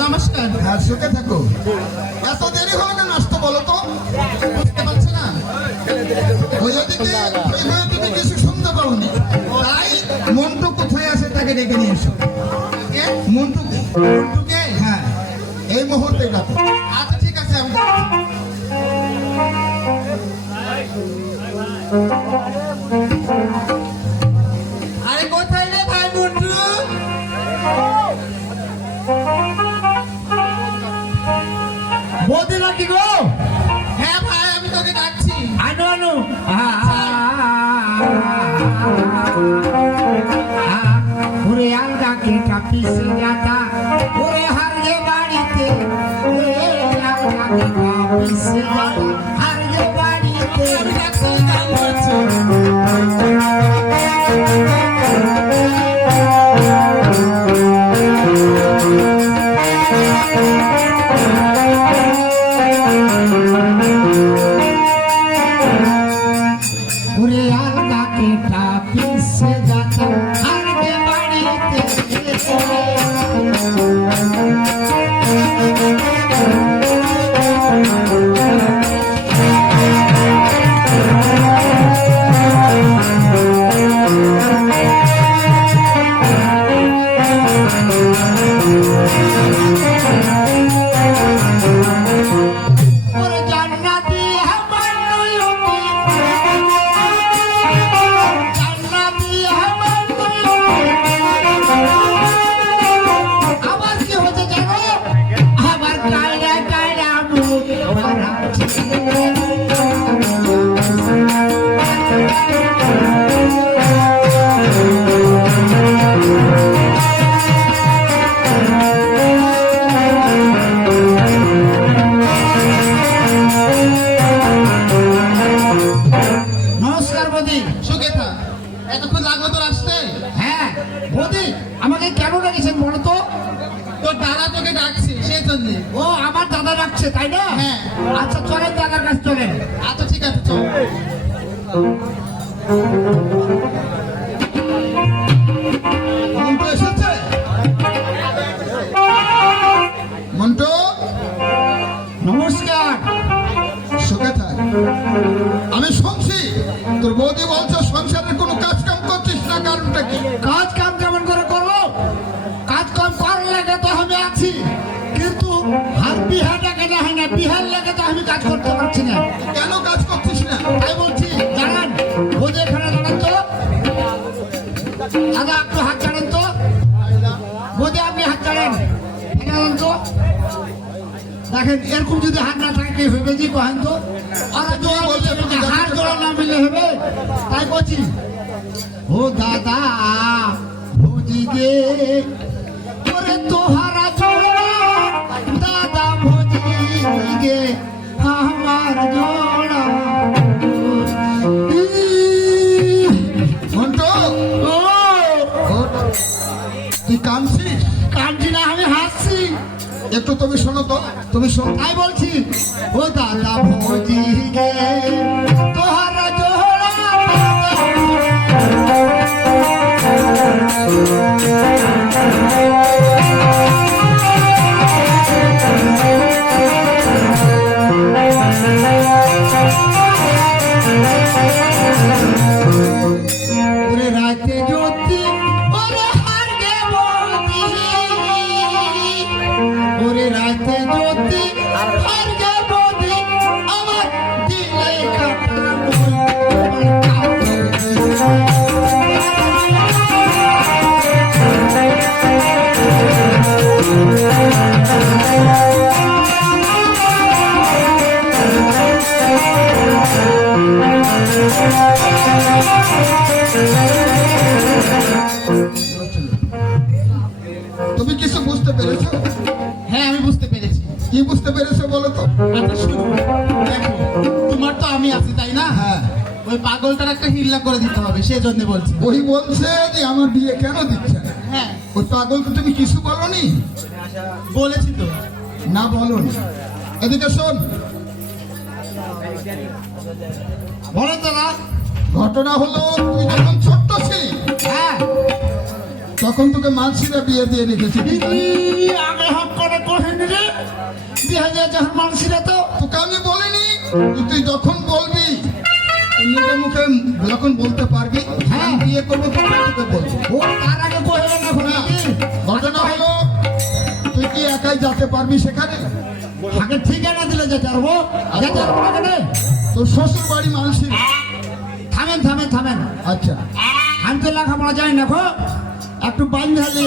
নমস্কার। হ্যাঁ, সুখে থাকো। এত দেরি হলো কেন আসতে বলো তো? বুঝতে পারছি না। ওই ওদিকে কিছু শুনতে পাওনি, তাই মন্টু কোথায় আছে তাকে ডেকে নিয়ে এসো। মন্টুকে? হ্যাঁ, এই মুহূর্তে ডাকো। আচ্ছা ঠিক আছে, আমি আরে কোথায় রে ভাই মন্টু? বৌদি নাকি গো? হ্যাঁ ভাই, আমি তোকে ডাকছি। আনো আনো। ওরে আলগা কেটা পিসে যাতা, ওরে হার যে বাড়িতে, ওরে আলগা কেটা পিসে যাতা, হার যে বাড়িতে। আমি ডাকছি, গান করছি। ওরে আলগা কেটা পিসে যাতা, হার যে বাড়িতে। ওরে জান্নাতি আমার নয়নে, জান্নাতি আমার নয়নে। আবার কি হচ্ছে জানো? আবার কায়রা কায়রা মুখ ভরাচ্ছে। নমস্কার বৌদি। সুখে থাক। এতক্ষণ লাগলো তোর আসতে? হ্যাঁ বৌদি, আমাকে কেন রেখেছেন বলো তো? তোর দাদা তোকে ডাকছে, সেই জন্যে। ও আমার দাদা রাখছে, তাই না? হ্যাঁ। আচ্ছা চলেন, দাদার কাছে চলেন। আচ্ছা ঠিক আছে, চল। মন্টু এসেছে? মন্টু, নমস্কার। সুখে থাক। আমি শুনছি তোর বৌদি বলছো সংসারের কোনো কাজ কাম করছিস না, কারণটা কি? কাজ কাম কেমন করে করবো? কাজ কাম করার লাগে তো আমি আছি, কিন্তু আর বিহারটা কেন হয় না? বিহার লাগে তো আমি কাজ করতে পারছি না। কেন কাজ করছিস না? তাই বলছি, জানান বৌদি এখানে জানান তো। দাদা একটু হাত জানেন তো। বৌদি আপনি হাত জানেন, এখানে জানান তো। দেখেন এরকম যদি হাত না থাকে কি হবে জি কহেন তো? আর জোড়া বলছে হাত জোড়া না মিলে হবে, তাই বলছি। ও দাদা ভোজি গে, ওরে তোহারা জোড়া, দাদা ভোজি গে আমার জোড়া। মন্টু, ও তুই কাঁদছিস? কাঁদছি না, আমি হাসছি। একটু তুমি শোনো তো, তুমি শোনো। তাই বলছি, ও দাদা ভোজি গে তোহারা জোড়া। ওরে রাতে জ্যোতি, ওরে হার গে বৌদি, ওরে রাতে জ্যোতি হার গে বৌদি, আমার দিলে কাটা তুমি কিছু বুঝতে পেরেছো? হ্যাঁ, আমি বুঝতে পেরেছি। কি বুঝতে পেরেছো বলো তো? আচ্ছা শুনো, দেখো তোমার তো আমি আছি, তাই না? হ্যাঁ। ওই পাগলটার একটা হিল্লা করে দিতে হবে, সেই জন্য বলছি। ওই বলছে যে আমার বিয়ে কেন দিচ্ছে না। হ্যাঁ, ওই পাগলকে তুমি কিছু বলনি? বলেছি তো। না বলনি। এদিকে শোন, বলেন দাদা। ঘটনা হলো তুই যখন ছোট্ট ছিলি হ্যাঁ, তখন তোকে মানসিরা বিয়ে দিয়ে রেখেছি। আগে হক করে কোহেনি রে, বিয়ে হয়ে যখন মানুষেরা তো তোকে আমি বলিনি, তুই যখন বলবি নিজের মুখে যখন বলতে পারবি হ্যাঁ বিয়ে করবো তখন তোকে বলবি। ও তার আগে কোহেন না না, ঘটনা হলো তুই কি একাই যেতে পারবি সেখানে? আগে ঠিকানা দিলে যেতে পারবো, যেতে পারবো না কেন? তোর শ্বশুর বাড়ি মানসির। থামেন থামেন থামেন, আচ্ছা, আমি তো লেখাপড়া যাই না গো, একটু বাইন ঢালি।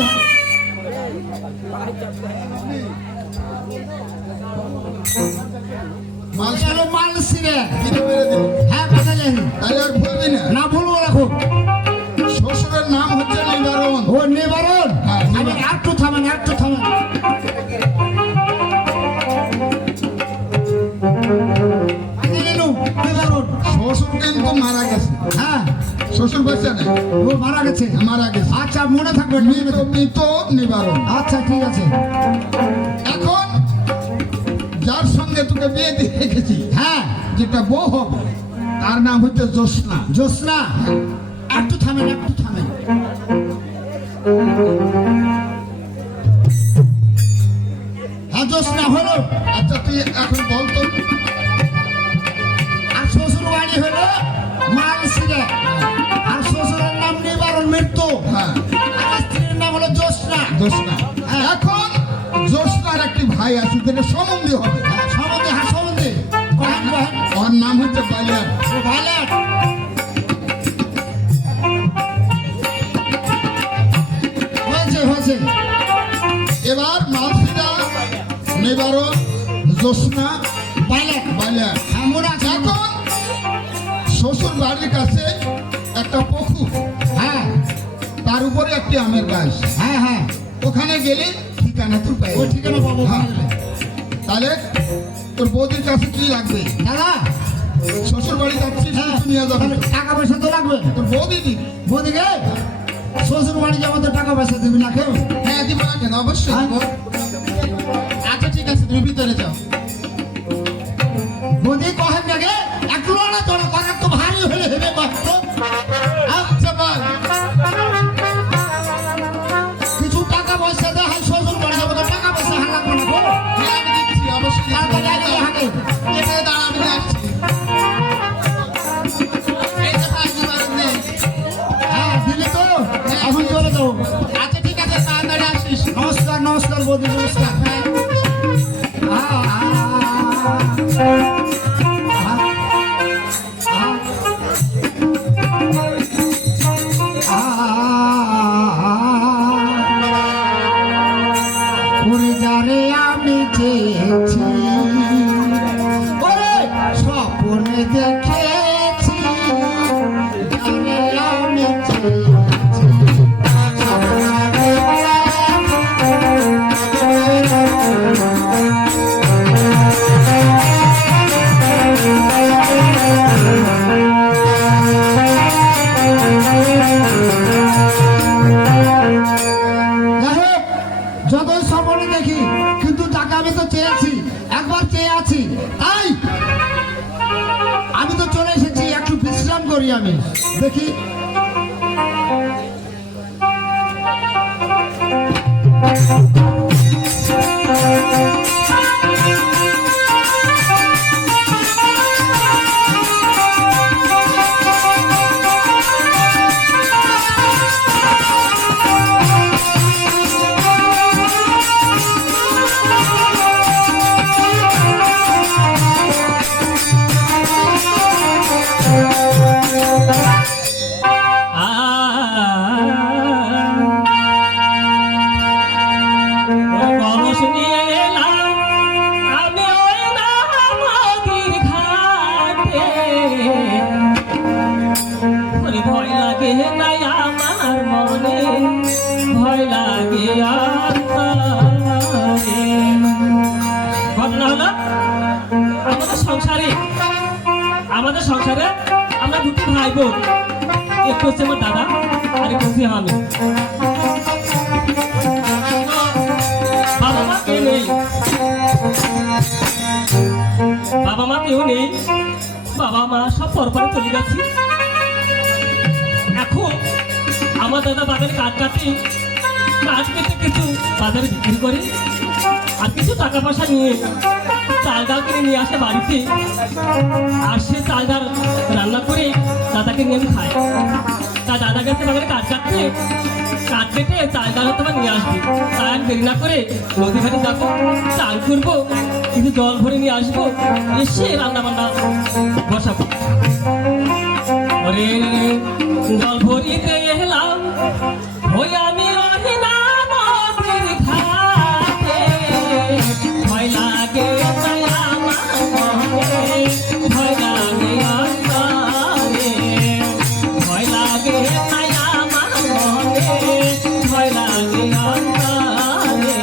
মালসিরে দিতে পেরে দিবি। হ্যাঁ বাজালেন, তাহলে আর ভুলবি না। না ভুলবো রাখো। শ্বশুরের নাম হচ্ছে নিবারণ। ও নিবারণ, হ্যাঁ, আমি একটু থামেন, একটু থামেন। নিবারণ শ্বশুর কিন্তু মারা গেছে। হ্যাঁ, শ্বশুর বেঁচে নেই, ও মারা গেছে। মারা গেছে। আচ্ছা মনে থাকবে। মৃত মৃত নিবারণ। আচ্ছা ঠিক আছে। এখন যার সঙ্গে তোকে বিয়ে দিয়ে রেখেছি, হ্যাঁ, যেটা বউ হবে, তার নাম হচ্ছে জ্যোৎস্না। জ্যোৎস্না, একটু থামেন, একটু থামেন। হ্যাঁ জ্যোৎস্না হলো। আচ্ছা তুই এখন বল তো, আর শ্বশুর বাড়ি হলো মালসিরে, আর শ্বশুরের নাম নিবারণ মৃত্যু, হ্যাঁ আর স্ত্রীর নাম হলো জ্যোৎস্না। জ্যোৎস্না। এখন জ্যোৎস্নার একটি ভাই আছে, যেটা সম্বন্ধী হবে। সম্বন্ধে, হ্যাঁ সম্বন্ধে, কহেন কহেন। ওর নাম হচ্ছে বালিয়ার। ও ভাইলাট, হয়েছে হয়েছে। এবার মালসিরা নিবারণ, জ্যোৎস্না, ভাইলাট, বালিয়ার। হ্যাঁ মনে আছে। এখন শ্বশুর বাড়ির কাছে একটা পুকুর, হ্যাঁ তার উপরে একটি আমের গাছ। হ্যাঁ হ্যাঁ, ওখানে গেলে ঠিকানা তুই পাই। ও ঠিকানা পাবো ওখানে গেলে। তাহলে তোর বৌদির কাছে কি লাগবে? দাদা, শ্বশুর বাড়ি যাচ্ছিস, হ্যাঁ, কিছু নিয়ে যাবে। তাহলে টাকা পয়সা তো লাগবে। তোর বৌদি দিবি। বদিকে শ্বশুর বাড়ি যাবো তো টাকা পয়সা দিবি না কেউ? হ্যাঁ দিব না কেন, অবশ্যই হ্যাঁ? দিব। আচ্ছা ঠিক আছে, তুমি ভিতরে যাও। বদি কহেন না গে, একটু না তোরা করার তো ভারী হলে হেবে কষ্ট। আচ্ছা বল। কিছু টাকা পয়সা দে, হয় শ্বশুর বাড়ি যাবো তো টাকা পয়সা হার লাগবে না গো। হ্যাঁ আমি দিচ্ছি, অবশ্যই দিচ্ছি। তাড়াতাড়ি আগে হাঁটে। এখানে দাঁড়া, আমি আসছি। এই যে ভাই নিবারণ নে। হ্যাঁ দিলি তো, এখন চলে যাবো। আচ্ছা ঠিক আছে, তাড়াতাড়ি আসিস। নমস্কার নমস্কার বদি, নমস্কার। যারে আমি চেয়েছি, ওরে স্বপ্নে দেখেছি, যারে আমি চেয়েছি, যতই স্বপ্নে দেখি, কিন্তু তাকে আমি তো চেয়েছি, একবার চেয়ে আছি, তাই আমি তো চলে এসেছি, একটু বিশ্রাম করি আমি, দেখি। আমাদের সংসারে আমরা দুটো ভাই বোন, একটু হচ্ছে আমার দাদা আর একটু হচ্ছে আমি। বাবা মা কে নেই, কেউ নেই, বাবা মা সব পরপরে চলে গেছে। এখন আমার দাদা বাজারে কাঠ কেটে কিছু বাজারে বিক্রি করে আর কিছু টাকা পয়সা নিয়ে চাল ডাল কিনে নিয়ে আসে বাড়িতে, আর সে চাল ডাল রান্না করে দাদাকে নিয়ে আমি খাই। তা দাদা গেছে বাজারে কাঠ কেটে চাল ডাল হয়তো নিয়ে আসবে, তাই আমি দেরি না করে নদী ঘাটে যাবো, চাল করবো, কিছু জল ভরে নিয়ে আসবো, এসে রান্না বান্না বসাবো। ওরে জল ভরিতে এলাম, ওই আমি রহিনা নদীর ঘাটে, ভয় লাগে তাই আমার মনে, ভয় লাগে অন্তরে, ভয় লাগে তাই আমার মনে, ভয় লাগে অন্তরে।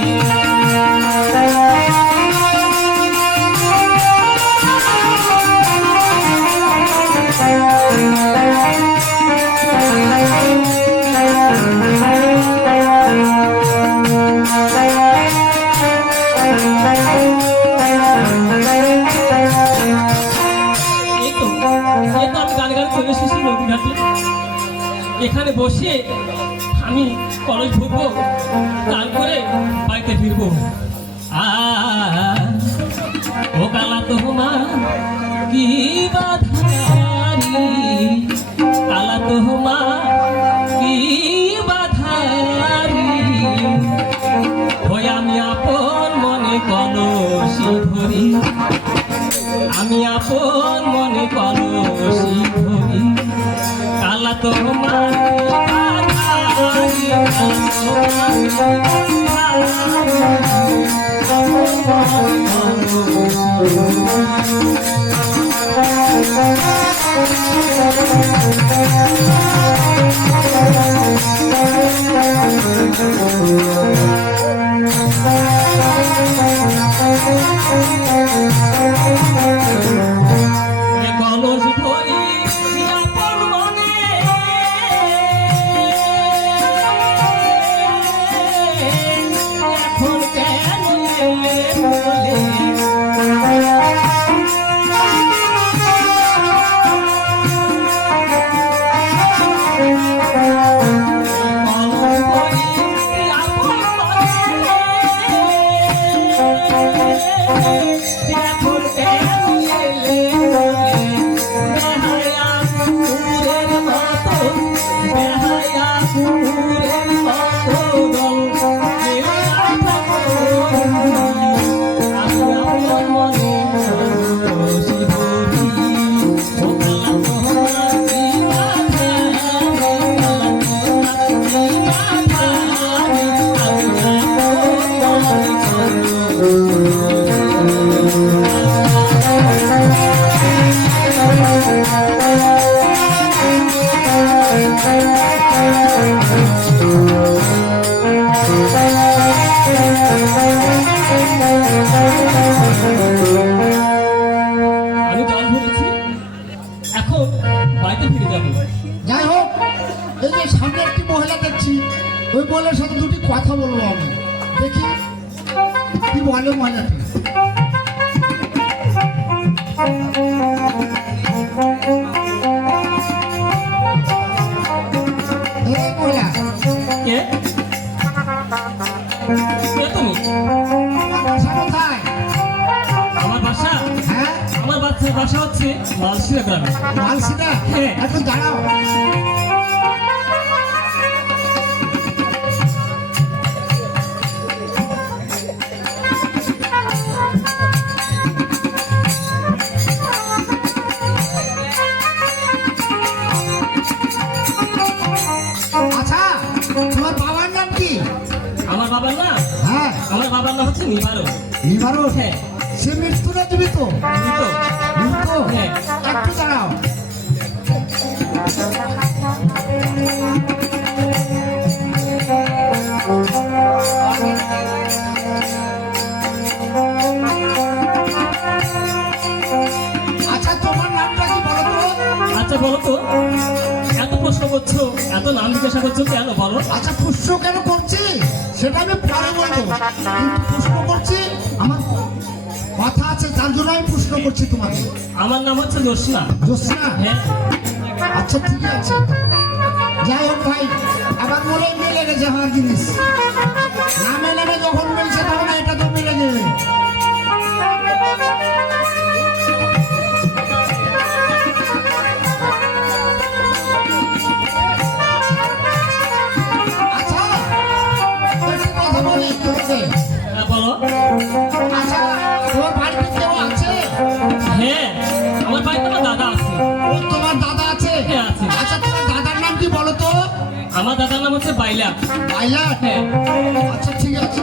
এখানে বসে আমি কলেজ ভরবো, তারপরে বাড়িতে ফিরবো। ও কালা তোমার কি বাধারি, কালা তোমার কি বাধারি, ওই আমি আপন মনে কলসি ধরি, আমি আপন মনে কলসি ধরি, কালা তোমার কলস ধরি আপন মনে, এখন কেন এলে বলে, আমি জল ভরেছি, এখন বাড়িতে ফিরে যাবো। যাই হোক, এই যে সামনে একটি মহিলা দেখছি, ওই মহিলার সাথে দুটি কথা বলবো আমি, দেখি কি বলে মহিলাটি। এই মহিলা, কে কে তুমি? তোমার বাসা কোথায়? আমার বাসা, হ্যাঁ, আমার বাসা হচ্ছে মালসিরা গ্রামে। মালসিদা, হ্যাঁ। এখন দাঁড়াও। আচ্ছা, তোমার বাবার নাম কি? আমার বাবার নাম, হ্যাঁ, আমার বাবার নাম হচ্ছে নিবারক। নিবারক। হ্যাঁ। সে মৃত্যু না জীবিত? জীবিত। মৃত্যু? হ্যাঁ। একটু দাঁড়াও। আচ্ছা, তোমার নামটা কি বলো তো? আচ্ছা বলো তো, এত প্রশ্ন করছো, এত নাম জিজ্ঞাসা করছো কেন বলো? আচ্ছা, প্রশ্ন কেন করছি সেটা আমি পরে বলবো, কিন্তু প্রশ্ন করছি আমার কথা আছে তার জন্য আমি প্রশ্ন করছি তোমাকে। আমার নাম হচ্ছে জোসনা। জোসনা? হ্যাঁ। আচ্ছা ঠিক আছে, যাই হোক ভাই, আবার বলে মিলে গেছে আমার জিনিস। নামে নামে যখন মিলছে তখন এটা তো মিলে যাবে। আচ্ছা একটা কথা বলি তোমাকে। হ্যাঁ, বলো। আচ্ছা তোমার বাড়িতে কেউ আছে? হ্যাঁ, আমার বাড়িতে আমার দাদা আছে। ও তোমার দাদা আছে? হ্যাঁ, আছে। আচ্ছা তোমার দাদার নাম কি বলো তো? আমার দাদার নাম হচ্ছে বাইলা। বাইলা? হ্যাঁ। আচ্ছা ঠিক আছে।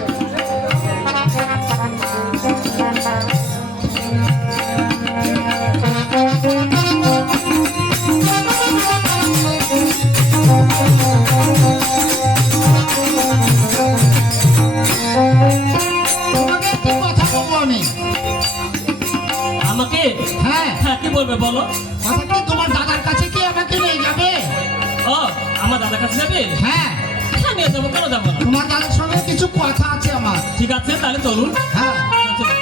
তোমাকে একটি কথা বলবো আমি। আমাকে? হ্যাঁ, হ্যাঁ, কি বলবে বলো। কথা কি তোমার দাদার কাছে কি আমাকে নিয়ে যাবে? ও, আমার দাদার কাছে যাবে? হ্যাঁ, হ্যাঁ, নিয়ে যাবো, কেন যাবো না। তোমার দাদার সঙ্গে কিছু কথা আছে আমার। ঠিক আছে, তাহলে চলুন। হ্যাঁ, চলুন।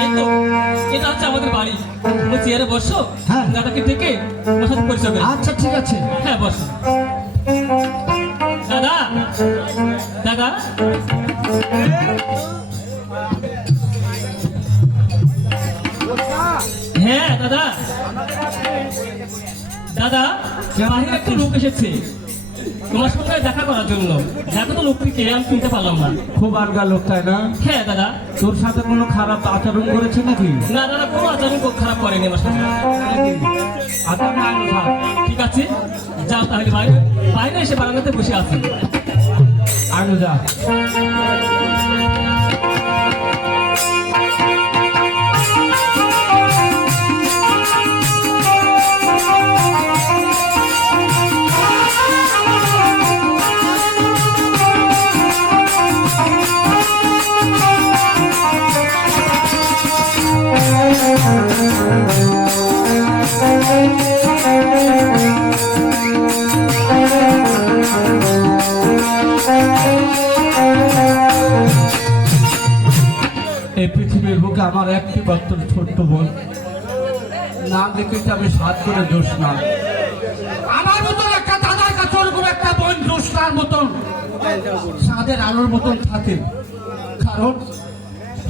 এই তো, এটা হচ্ছে আমাদের বাড়ি। তুমি চেয়ারে বসো। হ্যাঁ। দাদাকে ডেকে আমার সাথে পরিচয় করে। আচ্ছা ঠিক আছে। হ্যাঁ, বসো। দাদা, দাদা, হ্যাঁ দাদা, দাদা, বাহিরে একটা লোক এসেছে তোমার সঙ্গে দেখা করার জন্য। দেখো তো লোকটিকে, আমি চিনতে পারলাম না। খুব আলগা লোক, তাই না? হ্যাঁ দাদা। তোর সাথে কোনো খারাপ আচরণ করেছে নাকি? না দাদা, কোনো আচরণ খারাপ করেনি আমার সাথে। আচ্ছা, না, থাক। ঠিক আছে, যাও তাহলে বাইরে বাইরে এসে বারান্দাতে বসে আছি। আগে যা। এই পৃথিবীর বুকে আমার একটি মাত্র ছোট্ট বোন, নাম দেখেছি আমি সাত করে জোসনা। আমার মতন একটা দাদার কাছে ওরকম একটা বোন জোসনার মতন সাদের আলোর মতন থাকে। কারণ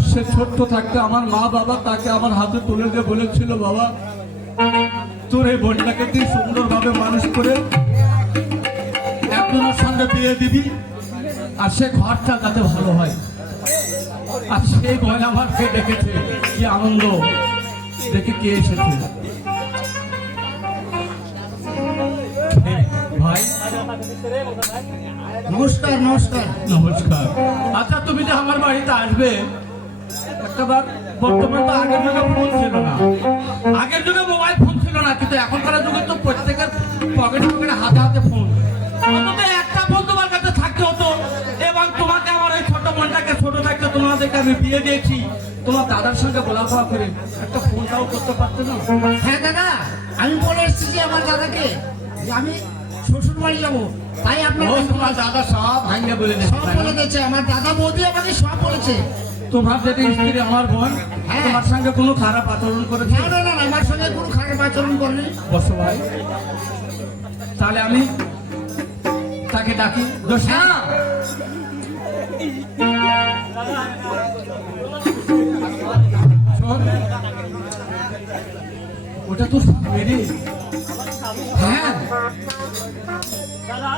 সে ছোট্ট থাকতে আমার মা বাবা তাকে আমার হাতে তুলে দিয়ে বলেছিল, বাবা তোর এই বোনটাকে তুই সুন্দরভাবে মানুষ করে একজনের সঙ্গে বিয়ে দিবি, আর সে ঘরটা যাতে ভালো হয়। আর সেই বোন আমাকে দেখেছে, কি আনন্দ দেখে কে এসেছে। ভাই নমস্কার। নমস্কার। নমস্কার। আচ্ছা, তুমি যে আমার বাড়িতে আসবে একটাবার, বর্তমানে তো আগের যুগে ফোন ছিল না, আগের যুগে মোবাইল ফোন ছিল না, কিন্তু এখনকার যুগে তো প্রত্যেকের পকেটে পকেটে হাতে হাতে ফোন। অন্তত একটা ফোন তোমার কাছে থাকতে হতো। এবং তোমাকে আমার ওই ছোট বোনটাকে ছোট থাকতে তোমাদেরকে আমি বিয়ে দিয়েছি, তোমার দাদার সঙ্গে বলাফলা করে একটা ফোনটাও করতে পারতো না। হ্যাঁ দাদা, আমি বলে এসেছি যে আমার দাদাকে যে আমি শ্বশুর বাড়ি যাবো, তাই আপনার ও, তোমার দাদা সব ভাঙিয়ে বলে সব বলে দিয়েছে। দিয়েছে। আমার দাদা বৌদি আমাকে সব বলেছে। তোমার যদি স্ত্রী আমার বোন, হ্যাঁ। তোমার সঙ্গে কোনো খারাপ আচরণ করেছে? না না না, আমার সঙ্গে কোনো খারাপ আচরণ করেনি। বসো ভাই, তাহলে আমি তাকে ডাকি। জোসনা, শোন, ওটা তোর মেরে। হ্যাঁ, দাদা,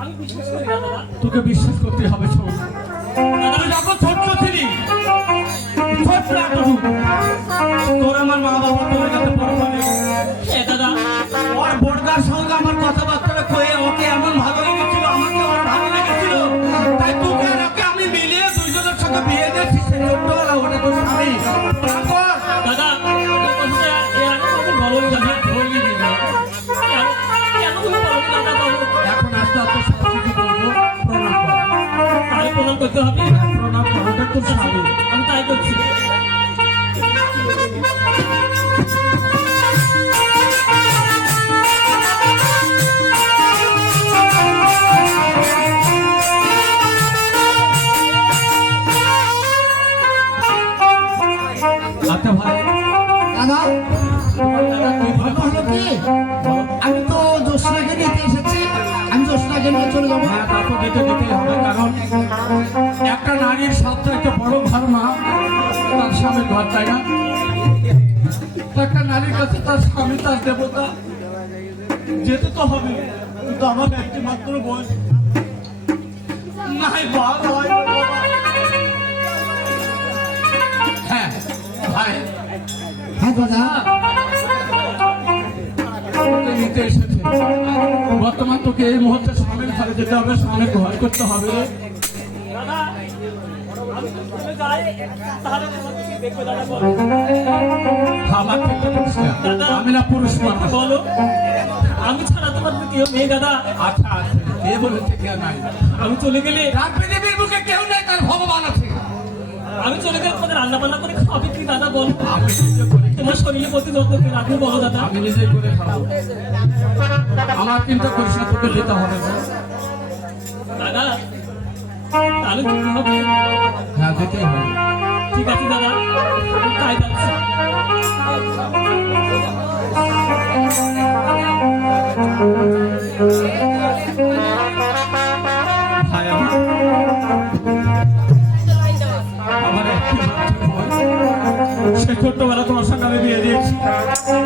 আমি বিশ্বাস করি না দাদা। তোকে বিশ্বাস করতে হবে। শোন, তুই যখন ছোট্ট ছিলি, ছোট্ট এতটুকু, তোর আমার মা বাবা তোর কাছে বড় হয়ে হ্যাঁ দাদা, ওর বড়দার সঙ্গে আমার কথাবার্তা কয়ে ওকে এমন ভালো লেগেছিল, আমাকে ওর ভালো লেগেছিল, তাই তোকে আর ওকে আমি মিলিয়ে দুইজনের সঙ্গে বিয়ে দিয়েছি। সে ছোট্টবেলা, ওটা তো স্বামী। তারপর দাদা, এই কথাটা এর আগে কখন বলোনি দাদা? বললি দিদি, কেন তুমি বলোনি দাদা? বলো। এখন আস্তে আস্তে করতে হবে। প্রণাম করাটা তো স্বাভাবিক। আমি তাই করছি। আচ্ছা ভাই, দাদা ভালো হলো কি আমি তো জোসনাকে নিতে এসেছি, আমি জোসনাকে নিয়ে চলে যাবো। হ্যাঁ তা তো দিতে দিতেই হবে, কারণ একটা নারীর সবথেকে বড় ধারণা তার স্বামীর ঘর, তাই না? একটা নারীর কাছে তার স্বামী তার দেবতা, যেতে তো হবে। কিন্তু আমার একটি মাত্র বোন নাই, বার হয় না বাবা। হ্যাঁ ভাই, হ্যাঁ দাদা তোকে নিতে এসেছে। বর্তমান তোকে এই মুহূর্তে স্বামীর ঘরে যেতে হবে, স্বামীর ঘর করতে হবে। দাদা আমি তো চলে যাই, তাহলে তোমাকে কি দেখবে দাদা বলো? আমার থেকে বলছি না। আমি না পুরুষ মানুষ। বলো আমি ছাড়া তোমার তো কেউ নেই দাদা। আচ্ছা আছে, কে বলেছে কেউ নাই? আমি চলে গেলে রাত পৃথিবীর বুকে কেউ নেই, তার ভগবান আছে। আমি চলে গেলে তোমাদের রান্না বান্না করে খাবে কি দাদা বলো? আমি নিজে করে, তোমার শরীরে প্রতি যত্ন করে রাখবে বলো দাদা। আমি নিজে করে খাবো। আমার চিন্তা করিস না, তোকে যেতে হবে। দাদা তাহলে কি হবে? হ্যাঁ যেতেই হবে। ঠিক আছে দাদা আমি তাই যাচ্ছি। ভাই আমার, আমার একটি মাত্র বোন। সে ছোট্টবেলা তোমার সঙ্গে আমি বিয়ে দিয়েছি।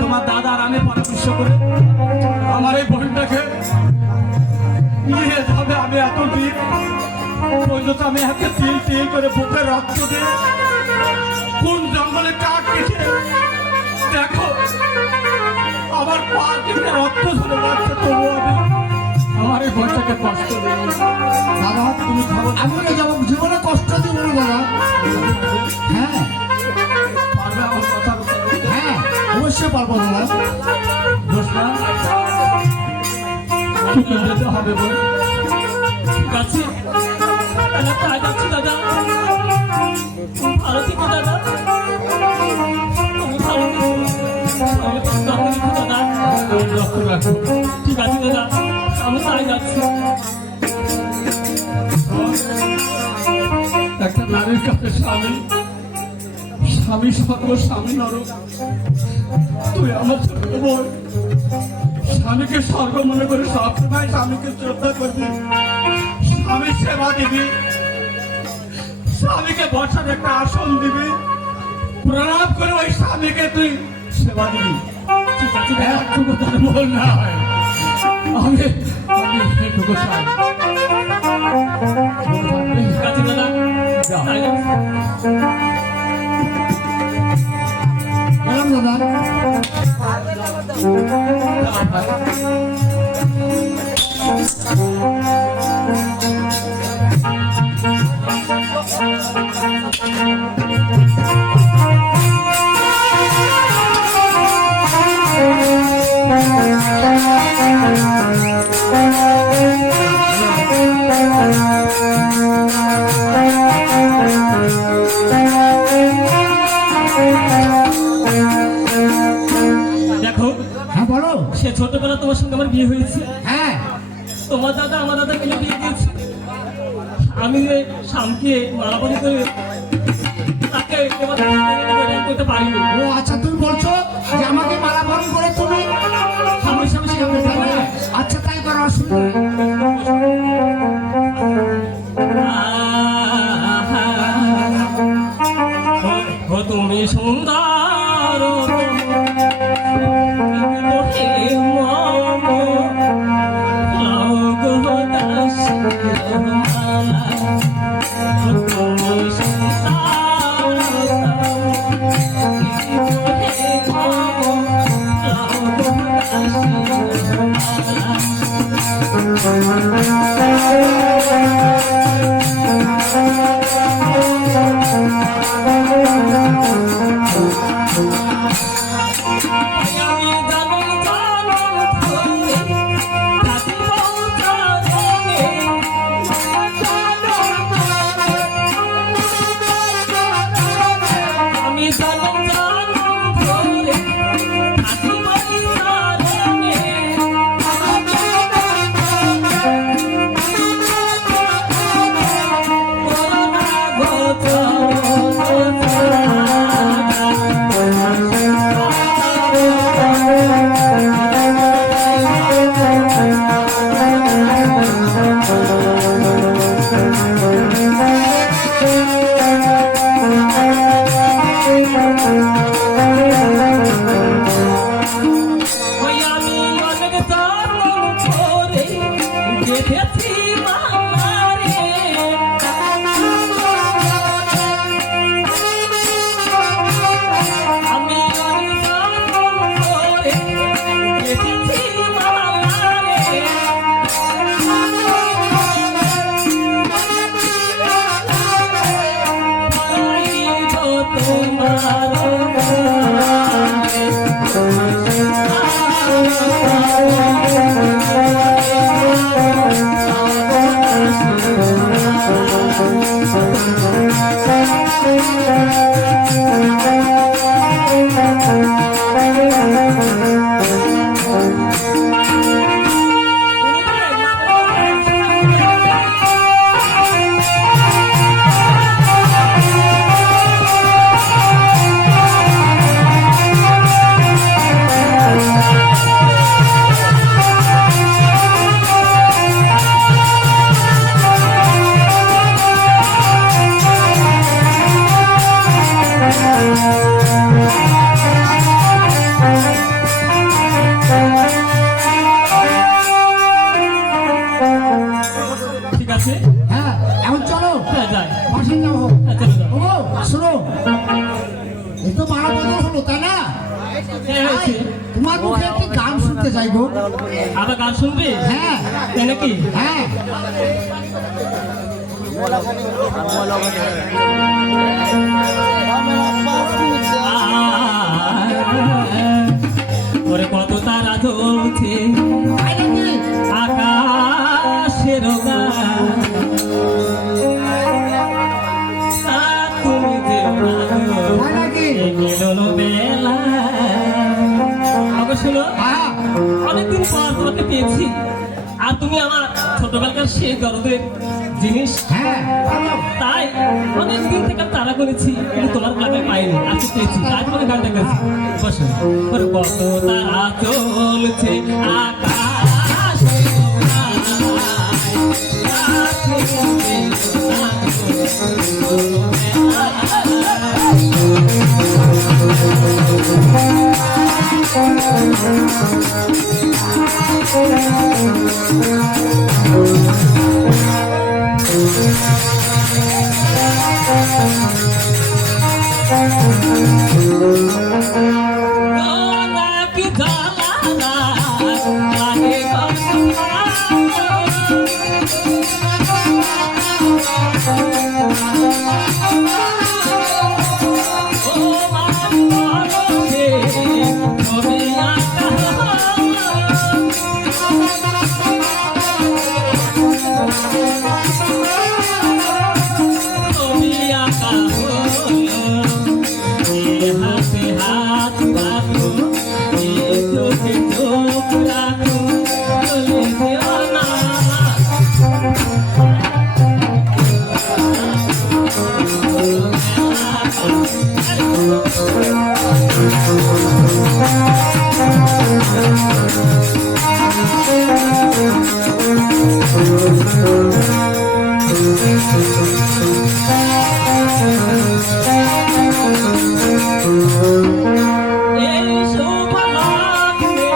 তোমার দাদা আর আমি পরামর্শ করে আমার এই বোনটাকে নিয়ে যাবে। আমি এত দিন পর্যন্ত আমি হাতে তিল তিল করে বুকে রক্ত দিয়ে কোন জঙ্গলে কাঠ কেটে দেখো আমার পা থেকে রক্ত ঝরে যাচ্ছে, তবু আমি আমার এই বোনটাকে কষ্ট দিই। দাদা তুমি খাবো, আমি তো যাবো, জীবনে কষ্ট দিব না দাদা। হ্যাঁ পারবে আমার কথা? হ্যাঁ অবশ্যই পারবো দাদা। দোষ না, তোকে যেতে হবে বোন। ঠিক আছে তাহলে তাই যাচ্ছি দাদা। তুমি ভালো থেকো দাদা, তুমি ভালো থেকো, আমি তো যত্ন নিবো দাদা। লক্ষ্য রাখো। ঠিক আছে দাদা আমি তাই যাচ্ছি। একটা নারীর কাছে স্বামী, স্বামী স্বর্গ, স্বামী নরক। তুই আমার ছোট বোন, স্বামীকে স্বর্গ মনে করে সবসময় স্বামীকে শ্রদ্ধা করবি, স্বামীর সেবা দিবি, স্বামীকে বসার একটা আসন দিবি, প্রণাম করে ওই স্বামীকে তুই সেবা দিবি। ঠিক আছে দাদা। একটুকু তার বল না হয়, আমি আমি সেটুকু চাই। ঠিক আছে দাদা তাই যাচ্ছি। গেলাম দাদা। দেখো হ্যাঁ বলো। সে ছোটবেলা তোমার সঙ্গে আমার বিয়ে হয়েছে। হ্যাঁ তোমার দাদা আমার দাদা মিলে বিয়ে দিয়েছে। আমি যে স্বামীকে মারামারি করে তাকে এবার করতে পারিনি। ও আচ্ছা তুমি বলছো যে আমাকে মারামারি করে তুমি স্বামীর সামনে শিখাবে, তাই না? আচ্ছা তাই করো, অসুবিধা নেই। ও তুমি সুন্দর ঠিক আছে, হ্যাঁ এখন চলো হ্যাঁ যাই, বাসন যাবো। হ্যাঁ চলে যাও। ওগো শোনো, এই তো মারা বদল হলো তাই না? হ্যাঁ হয়েছে। তোমার মুখে একটি গান শুনতে চাই গো। আবার গান শুনবি? হ্যাঁ তাই নাকি? হ্যাঁ ওরে কত তারা জ্বলছে তাই নাকি? আকাশের গান, তুমি যে তাই নাকি? মিলন বেলা। শোনো, হ্যাঁ অনেকদিন পর তোমাকে পেয়েছি, আর তুমি আমার ছোটবেলাকার সেই দরদের জিনিস। হ্যাঁ ভালো। তাই অনেকদিন থেকে তারা করেছি, কিন্তু তোমার কাছে পাইনি, আজকে পেয়েছি, তাই তোমাকে গানটা গেছি। বসো, ওরে কত তারা চলছে আকাশ নাকি জ্বালা লাগে হাতে হাত রাখো, চোখে চোখ রাখো, চলে যেও না। এই সৌভাগ্যে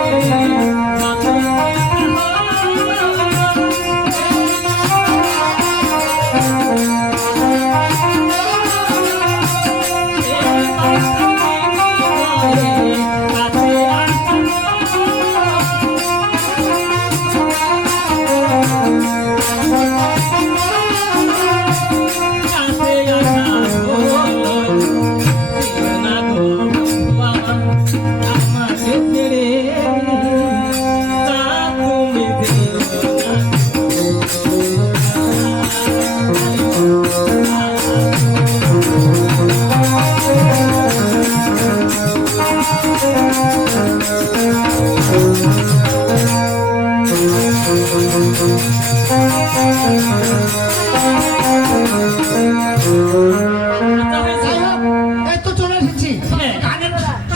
যাই হোক, এই তো চলে এসেছি। হ্যাঁ। গানের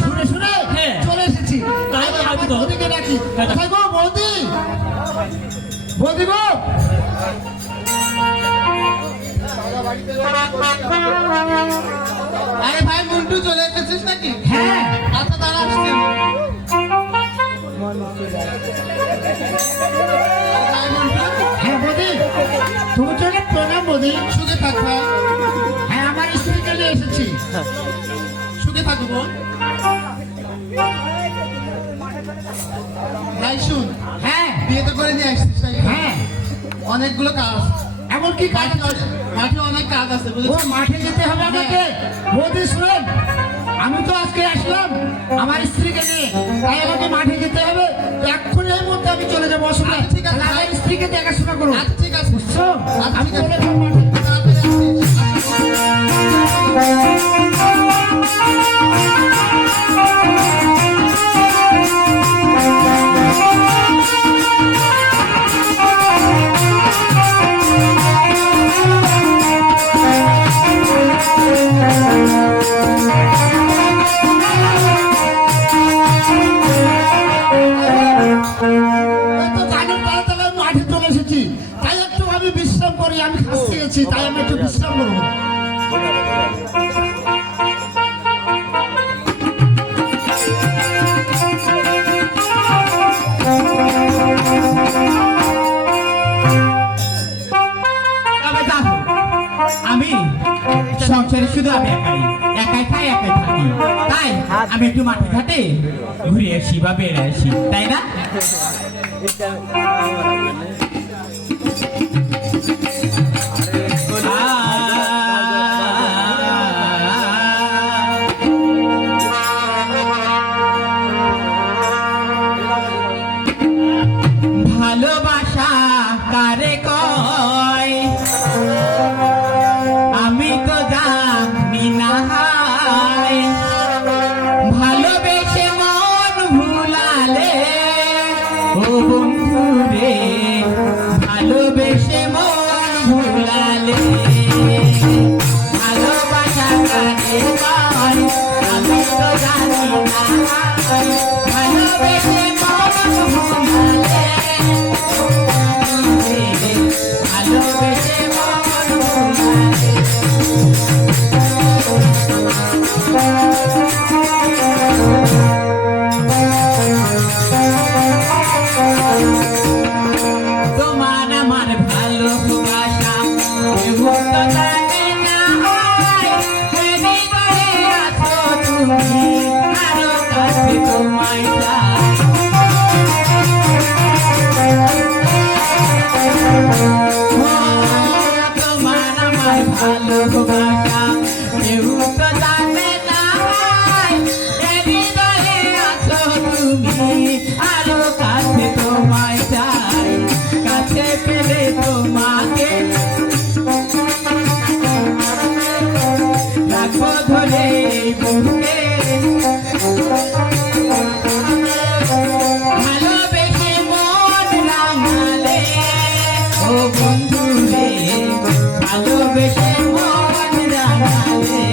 শুনে শুনে হ্যাঁ। চলে এসেছি। তাই তো আমার ভাবি তো। বৌদিকে ডাকি। হ্যাঁ। কোথায় গো বৌদি? বৌদি গো? আরে ভাই মন্টু চলে এসেছিস নাকি? হ্যাঁ আচ্ছা দাঁড়া আসছি। ভাই মন্টু, হ্যাঁ বৌদি, তুমি তো একটা প্রণাম বৌদি। সুখে থাক ভাই, হ্যাঁ আমার স্ত্রীকে নিয়ে এসেছি। সুখে থাকবো। ভাই শুন, হ্যাঁ বিয়ে তো করে নিয়ে আসছিস তাই না? হ্যাঁ অনেকগুলো কাজ, এমন কি কাজ মাঠে মাঠে অনেক কাজ আছে ও বুঝেছিস? মাঠে যেতে হবে আমাকে? বৌদি শুনেন, আমি তো আজকে আসলাম আমার স্ত্রীকে নিয়ে, তাই আমাকে মাঠে যেতে হবে। তো এক্ষুনি এই মধ্যে আমি চলে যাবো, অসুবিধা আচ্ছা, ঠিক আছে। তাহলে আমার স্ত্রীকে দেখাশোনা করো, আচ্ছা ঠিক আছে, বুঝছো? আচ্ছা, আমি ঠিক আছে। চলে যাবো মাঠে। তাড়াতাড়ি আসিস। আমি খাস খেয়েছি, তাই আমি একটু বিশ্রাম করবো। তবে দেখো, আমি সংসারে শুধু আমি একাই খাই একাই থাকি, তাই আমি একটু মাঠে ঘাটে ঘুরে আসি বা বেড়ে আসি, তাই না? ভালোবাসা কারে কয় আমি তো জানি না, ভালোবেসে মন ভুলালে ও বন্ধু রে, ভালোবেসে মন ভুলালে, ভালোবাসা কারে কয় আমি তো জানি না, ভালোবেসে মন ভুলালে ভালোবেসে মন ভুলালে। তোমার আমার ভালোবাসা কেউ তো জানে না, হৃদয়ে আছো তুমি, আরো কাছে তোমায় চাই। তোমার আমার ভালোবাসা কেউ তো জানে না, হৃদয়ে আছো তুমি, আরো কাছে তোমায় চাই। কাছে পেলে তোমাকে রাখবো ধরে বুকে, ভালোবেসে মন রাঙালে ও বন্ধু রে, ভালোবেসে মন রাঙালে।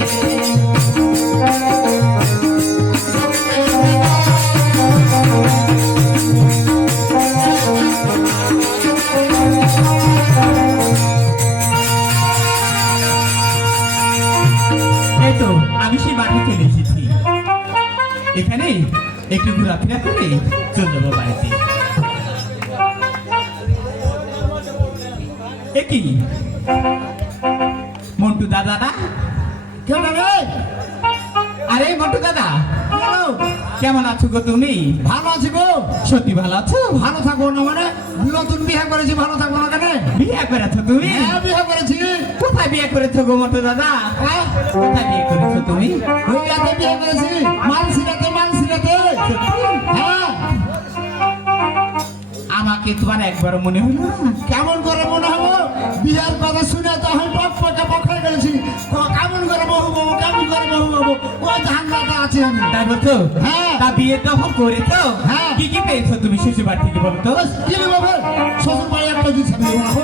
এই তো আমি সেই মাঠে চলে এসেছি, এখানে একটু ঘোরাফেরা করে চলে যাবো বাড়িতে। এ কি মন্টু দাদা না? কেন রে? আরে মন্টু দাদা, হ্যালো, কেমন আছো গো তুমি? ভালো আছি গো। সত্যি ভালো আছো? ভালো থাকবো না মানে? নতুন বিয়ে করেছি, ভালো থাকবো না কেন? বিয়ে করেছো তুমি? হ্যাঁ, বিয়ে করেছি। কোথায় বিয়ে করেছো গো মন্টু দাদা? হ্যাঁ, কোথায় বিয়ে করেছো তুমি? হইয়াতে বিয়ে করেছি, মানসিরাতে। হ্যাঁ, আমাকে তোমার একবার মনে হলো না? কেমন করে মনে হবো? বিয়ের কথা শুনে তো আমি টক পকে পকড়ে গেছি। কেমন করে বহু বাবু, কেমন করে বহু বাবু, ওই ধান্দাটা আছে আমি। তাই বলছো? হ্যাঁ। তা বিয়ে যখন করেছো, হ্যাঁ। কি কি পেয়েছো তুমি শ্বশুর বাড়ি থেকে বলো তো? তো কি রে বাবা, শ্বশুর বাড়ি একটা দিচ্ছে বিয়ে বানাবো,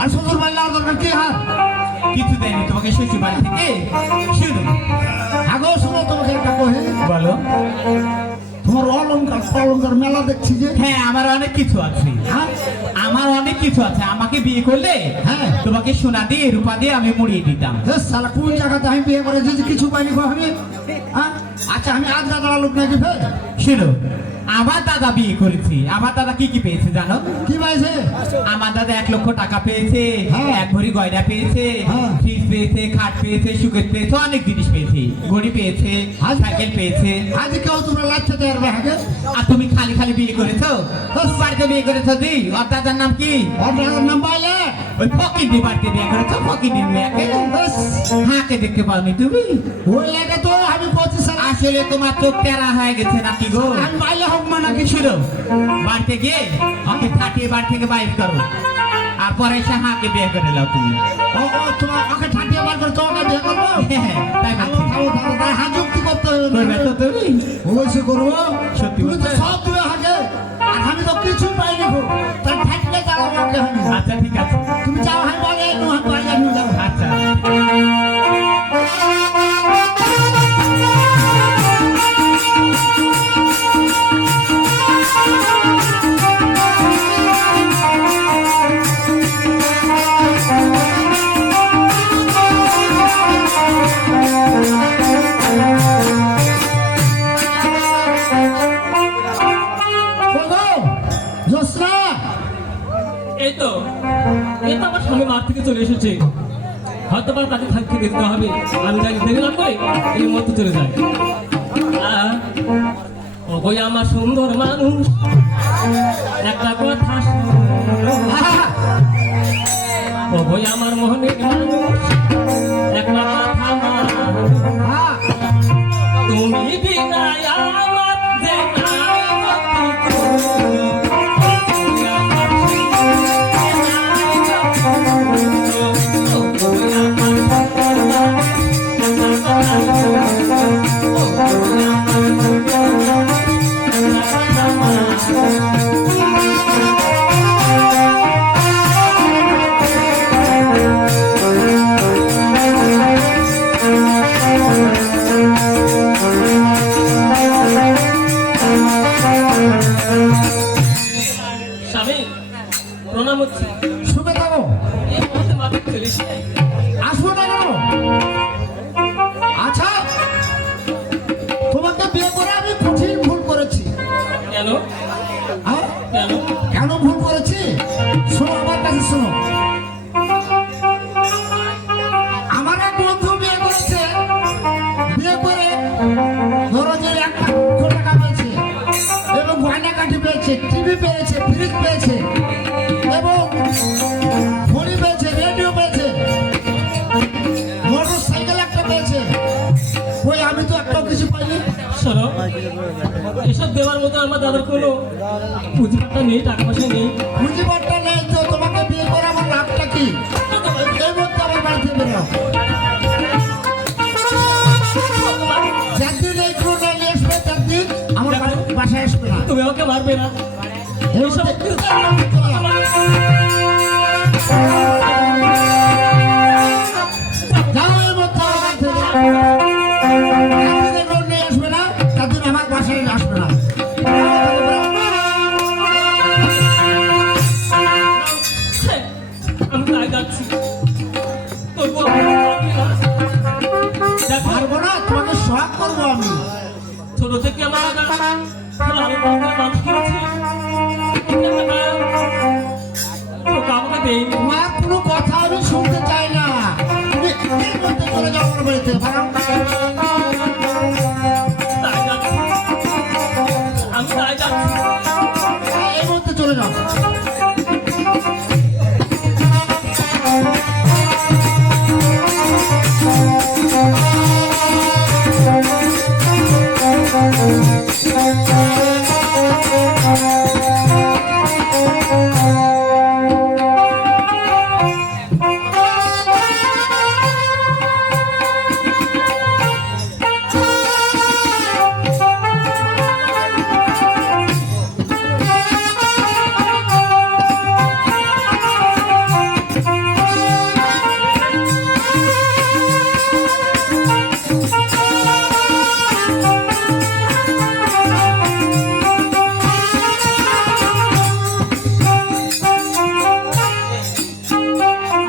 আর শ্বশুর বাড়ি নেওয়ার দরকার কি? হ্যাঁ, কিছু দেয়নি তোমাকে শ্বশুর বাড়ি থেকে? শুনো আগেও শুনো, তোমাকে একটা কহে, বলো। তোমার অলঙ্কার মেলা দেখছি যে। হ্যাঁ, আমার অনেক কিছু আছে। হ্যাঁ, আমার অনেক কিছু আছে। আমাকে বিয়ে করলে হ্যাঁ। তোমাকে সোনা দিয়ে রূপা দিয়ে আমি মুড়িয়ে দিতাম। সালা কোন জায়গাতে আমি বিয়ে করেছি যে কিছু পাইনি গো আমি? হ্যাঁ, আচ্ছা আমি আজ দাদা লোক নাকি ফের? শুনো, আমার দাদা বিয়ে করেছি। আমার দাদা কি কি পেয়েছে জানো? কি পাইছে? আমার দাদা 1 লক্ষ টাকা পেয়েছে, হ্যাঁ। 1 ভরি গয়না পেয়েছে, হ্যাঁ। ফ্রিজ পেয়েছে, খাট পেয়েছে, সুকেট পেয়েছে, অনেক জিনিস পেয়েছে, ঘড়ি পেয়েছে, সাইকেল পেয়েছে। আজ কেউ তোমরা লাগতে দেওয়ার বাহাকে? আর তুমি খালি খালি বিয়ে করেছো? কোন বাড়িতে বিয়ে করেছো দি? ওর দাদার নাম কি? ওর দাদার নাম পাইলে? ওই ফকির বাড়িতে বিয়ে করেছো, ফকির মেয়েকে। হাঁকে দেখতে পাওনি তুমি? ওই লাগে তো আমি 25 সাল আসলে তোমার চোখ টেরা হয়ে গেছে নাকি গো? আমি পাইলে হোক মা নাকি? ছিল বাড়িতে গিয়ে ওকে ঠাটিয়ে বাড়ি থেকে বাইর করো, আর পরে এসে হাঁকে বিয়ে করে নাও তুমি। ও তোমার ওকে ঠাটিয়ে বার করে তোমাকে বিয়ে করবো? হ্যাঁ, তাই বলছি। তার হাত যুক্তি করতে হবে। করবে তো তুমি? অবশ্যই করবো। সত্যি তুমি তো বলছো? সব দূরে হাঁকে, আর আমি তো কিছু পাইনি গো। তার ঠাটলে চালাবো ওকে আমি। আচ্ছা ঠিক আছে, তুমি যাও, আমি বাড়ি আইনু, আমি বাড়ি আইনু, যাও। আচ্ছা। এসেছে, হয়তো বা তাকে থাকতে দিতে হবে। আমি জানি দেরি না করে এর মধ্যে চলে যাই। ওই আমার সুন্দর মানুষ, একটা কথা শোনো। ওই আমার মোহনের মানুষ, একটা কথা মানো। তুমি বিনা আমার যে নাই গতি কোনো। তুমি আমার স্বামী প্রণাম হচ্ছে। শুনে যাবো এই মুহূর্তে মাথায় চলে এসে আসবো না কেন? আচ্ছা, তোমাকে বিয়ে করে আমি কঠিন ভুল করেছি। কেন হ্যাঁ? কেন কেন ভুল করেছি শোনো, আমার কাছে শোনো। আমার এক বন্ধু বিয়ে করেছে, বিয়ে করে ধরো যে 1 লক্ষ টাকা পেয়েছে এবং গয়নাকাঠি পেয়েছে, টিভি পেয়েছে, ফ্রিজ পেয়েছে এবং ঘড়ি পেয়েছে, রেডিও পেয়েছে, মোটর সাইকেল একটা পেয়েছে। ওই আমি তো একটাও কিছু পাইনি। শোনো, এসব দেওয়ার মতো আমার দাদার কোনো পুঁজিটা নেই, টাকা পয়সা নেই। পুঁজিবারটা নেই তো তোমাকে বিয়ে করে আমার লাভটা কি? এই মধ্যে আমার বাড়িতে বেরো। যেদিন এই ক্রুটা নিয়ে আসবে তেদিন আমার বাসায় আসবে না। তুমি আমাকে মারবে না। এই এইসব মধ্যে যাও, এর মধ্যে আমার বাড়িতে বেরো। যেদিন এই ক্রু নিয়ে আসবে না তেদিন আমার বাসায় আসবে না। আমি তাই যাচ্ছি, তবুও আমাকে মারবে না। দেখো, পারবো না, তোমাকে সহায় করবো আমি। ছোট থেকে আমার দাদা মানুষ করেছে, আমাকে দেয়নি। তোমার কোনো কথা আমি শুনতে চাই না। তুমি এর মধ্যে চলে যাও আমার বাড়িতে। তাই যাচ্ছি, আমি তাই যাচ্ছি। এই মধ্যে চলে যাও।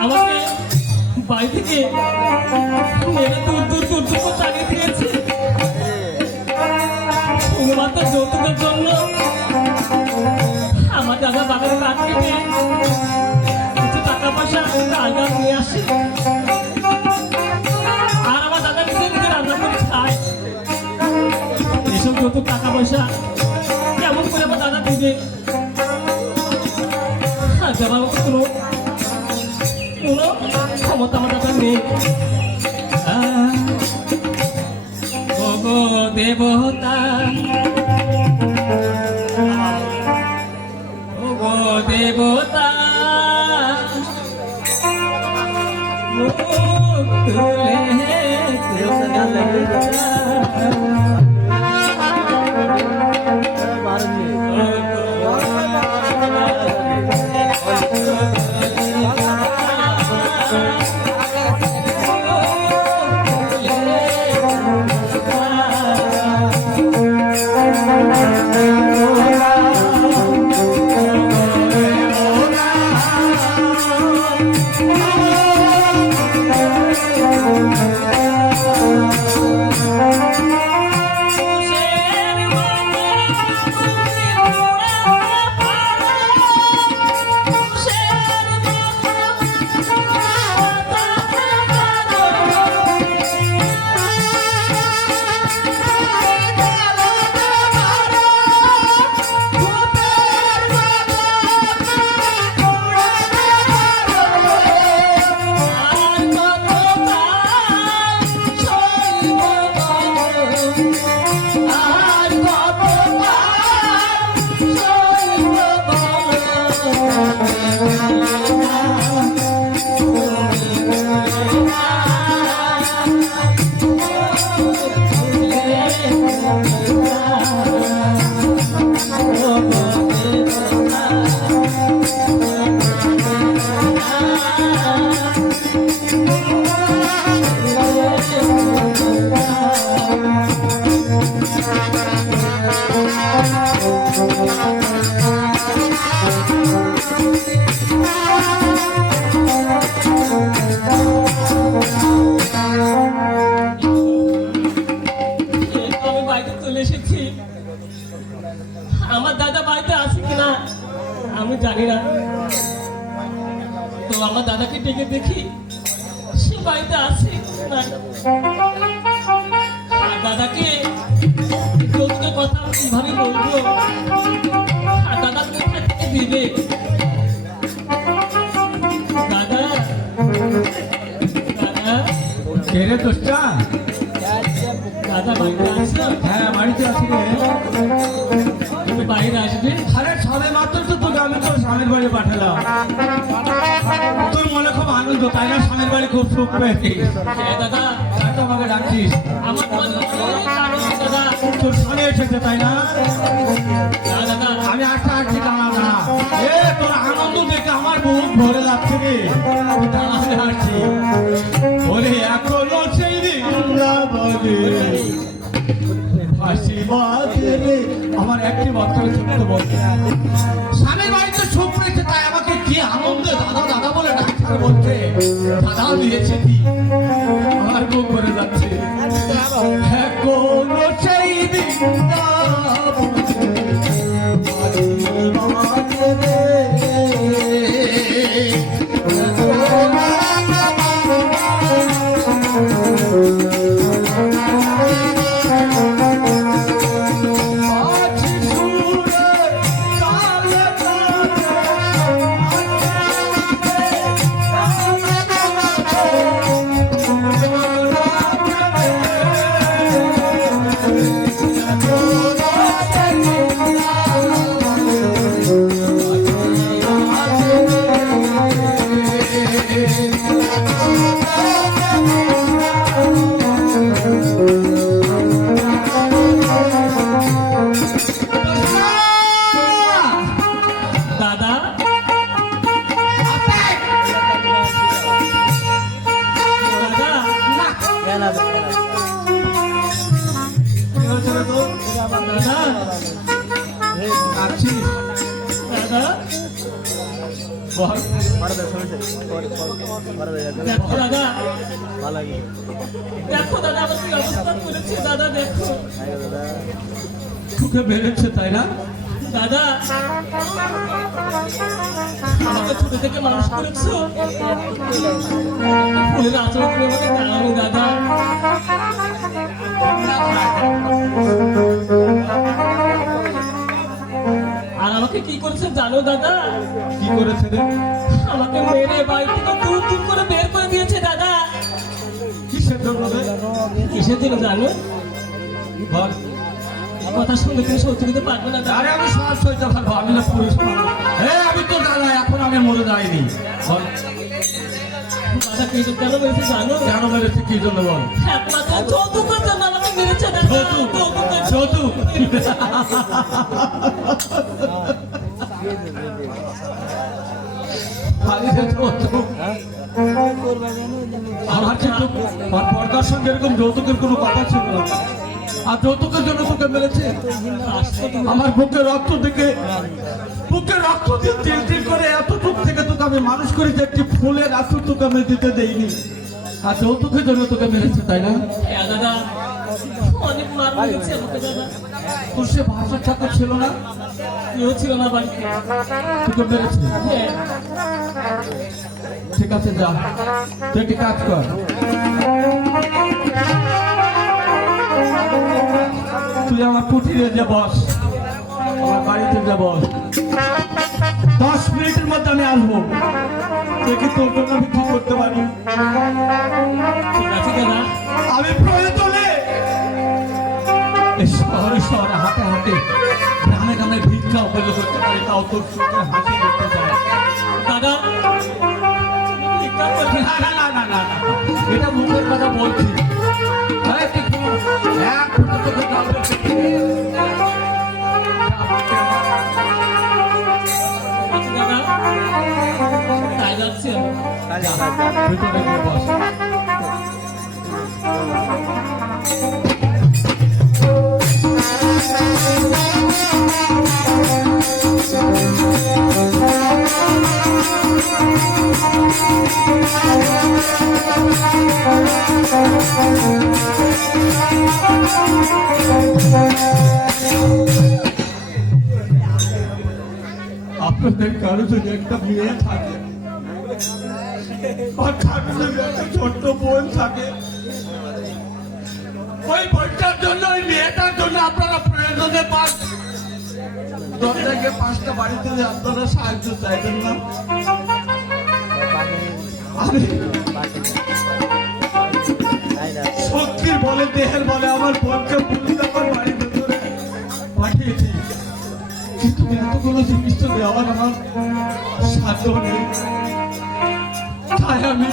আমাকে বাড়ি থেকে মেরে দূর দূর দূর দূর করে তাড়িয়ে দিয়েছে, শুধুমাত্র যৌতুকের জন্য। আমার দাদা বাগানে কাঠ কেটে কিছু টাকা পয়সা আলগা নিয়ে আসে, আর আমার দাদা নিজে নিজে রান্না করে খায়। এসব যৌতুক টাকা পয়সা কেমন করে আমার দাদা দিবে? আর দেওয়ার মতো কোনো ক্ষমতা আমার দাদা নেই। ওগো দেবতা, ওগো দেবতা, মুখ তুলে দেখি সে বাড়িতে আছে না। আর দাদাকে যৌতুকের কথা আমি কিভাবে বলবো? আর দাদা কোথা থেকে দিবে? দাদা দাদা কে রে দোষটা? দাদা বাড়িতে আসো, হ্যাঁ বাড়িতে আছি রে। তুমি বাইরে আসবে। আরে সবে মাত্র তো তোকে আমি তোর স্বামীর বাড়ি পাঠালাম। তোর মনে খুব আনন্দ তাই না? স্বামীর বাড়ি খুব সুখ পেয়েছিস, হ্যাঁ দাদা, তাই তো আমাকে ডাকছিস। আমার মনে অনেক আনন্দ দাদা। তোর স্বামী এসেছে তাই না? না দাদা, আমি একটা আটকে দাঁড়াবো না। এ তোর আনন্দ দেখে আমার বুক ভরে যাচ্ছে রে। আমি দাঁড়াতে হাঁটছি। ওরে এখনো সেই দিন ফাঁসি বাজে রে। আমার একটি মাত্র ছোট্ট বোন স্বামীর বাড়িতে সুখ পেয়েছে, তাই আমাকে কি আনন্দে দাদা দাদা বলে ডাক্তার বলছে। দাদা দিয়েছে কি আমার বুক ভরে যাচ্ছে। এখনো সেই দিন দাদা দাদা দাদা আছিস দাদা, বল। দেখো দাদা, দেখো দাদা আমার কি অবস্থা করেছে দাদা, দেখো তোকে বেড়েছে তাই না? দাদা। আমাকে ছোট থেকে মানুষ করেছো, ফুলের আচরণ করে আমাকে দাঁড়ানো দাদা। আর আমাকে কি করেছে জানো দাদা? কি করেছে রে? আমাকে মেরে বাড়ি থেকে দূর দূর করে বের করে দিয়েছে দাদা। কিসের জন্য রে? কিসের জন্য জানো? বল। কথা শুনলে তুমি সহ্য করতে পারবে না দাদা। আরে আমি সব সইতে পারবো, আমি না পুরুষ মানুষ। আমি তো দাদা এখন আমি মরে যাইনি। বল দাদা কে কেন মেরেছে জানো? কেন মেরেছে কি জন্য বল? একমাত্র যৌতুকের জন্য আমাকে মেরেছে দাদা। যৌতুকের জন্য। যৌতুক? আরে যৌতুক। আমার কিন্তু পর্দার সঙ্গে এরকম যৌতুকের কোনো কথা ছিল না। আর যৌতুকের জন্য তোকে মেরেছে? আমার বুকে রক্ত দেখে, বুকে রক্ত দিয়ে তিল তিল করে এতটুক থেকে তোকে আমি মানুষ করি যে একটি ফুলের আসল তোকে আমি দিতে দেইনি। আর যৌতুকের জন্য তোকে মেরেছে তাই না? হ্যাঁ দাদা, অনেক মার মেরেছে আমাকে দাদা। তোর সে ভাষা ঠাকুর ছিল না? কেউ ছিল না বাড়িতে। তোকে মেরেছে? হ্যাঁ ঠিক আছে যা, তুই একটি কাজ কর। তুই আমার কুটিরে যে বস, আমার বাড়িতে যে বস। 10 মিনিটের মধ্যে আমি আসবো। দেখি তোর জন্য আমি কি করতে পারি। ঠিক আছে দাদা। আমি প্রয়োজনে এই শহরে শহরে হাঁটে হাঁটে গ্রামে গ্রামে ভিক্ষা উপযোগ করতে পারি, তাও তোর সুখে হাসি দেখতে চাই। দাদা না না না না না, এটা মুখের কথা বলছি। আরে তুই এক ফোঁটা তোকে দাম রেখে দিবি। দাদা তাই যাচ্ছে। ভিতরে গিয়ে বস। আপনাদের কারো যদি একটা মেয়ে থাকে বাচ্চার যদি একটা ছোট্ট বোন থাকে, ওই বোনটার জন্য, ওই মেয়েটার জন্য আপনারা প্রয়োজনে 10 থেকে 5টা বাড়িতে আপনারা সাহায্য চাইবেন না? আমি শক্তির বলে, দেহের বলে আমার বোনকে পুলিশ আমার বাড়ির ভেতরে পাঠিয়েছি, কিন্তু এতগুলো জিনিস তো দেওয়ার আমার সাধ্য নেই। তাই আমি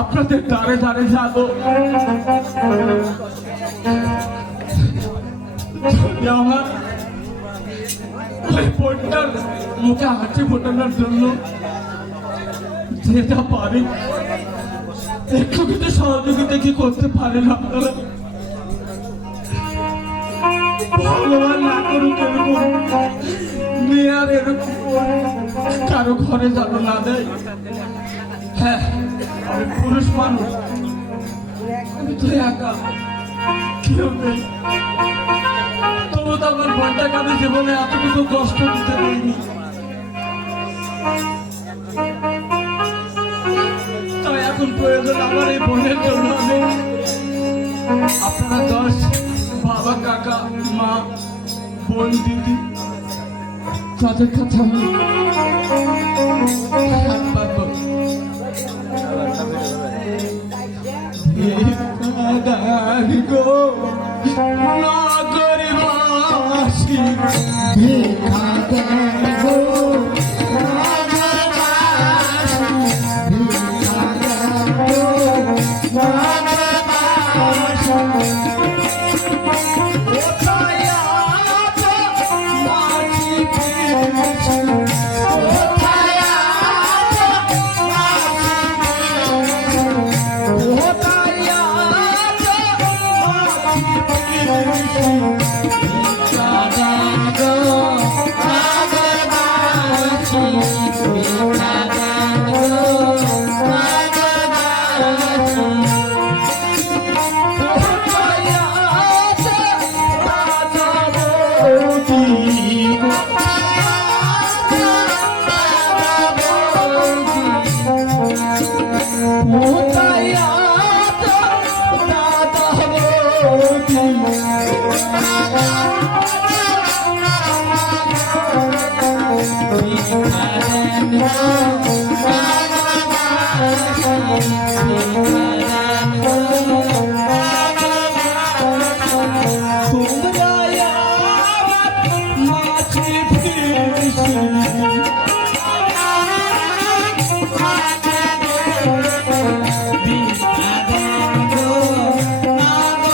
আপনাদের দ্বারে দ্বারে যাব, আমার ওই বোনটার মুখে হাসি ফোটানোর জন্য যেটা পারি একটু কিন্তু সহযোগিতা কি করতে পারেন আপনারা? ভগবান না করুক এরকম মেয়ে আর এরকম কারো ঘরে যেন না দেয়। হ্যাঁ, আমি পুরুষ মানুষ, আমি তো একা, কেউ নেই, তবু তো আমার বোনটাকে আমি জীবনে এতটুকু কষ্ট দিতে পারিনি। তাই এখন প্রয়োজন আমার এই বোনের জন্য আমি আপনারা 10 বাবা, কাকা, মা, বোন, দিদি, তাদের কাছে আমি হাত পাতবো। গো নগরবাসী ভিক্ষা দেন গো নগরবাসী, ভিক্ষা দেন গো নগরবাসী।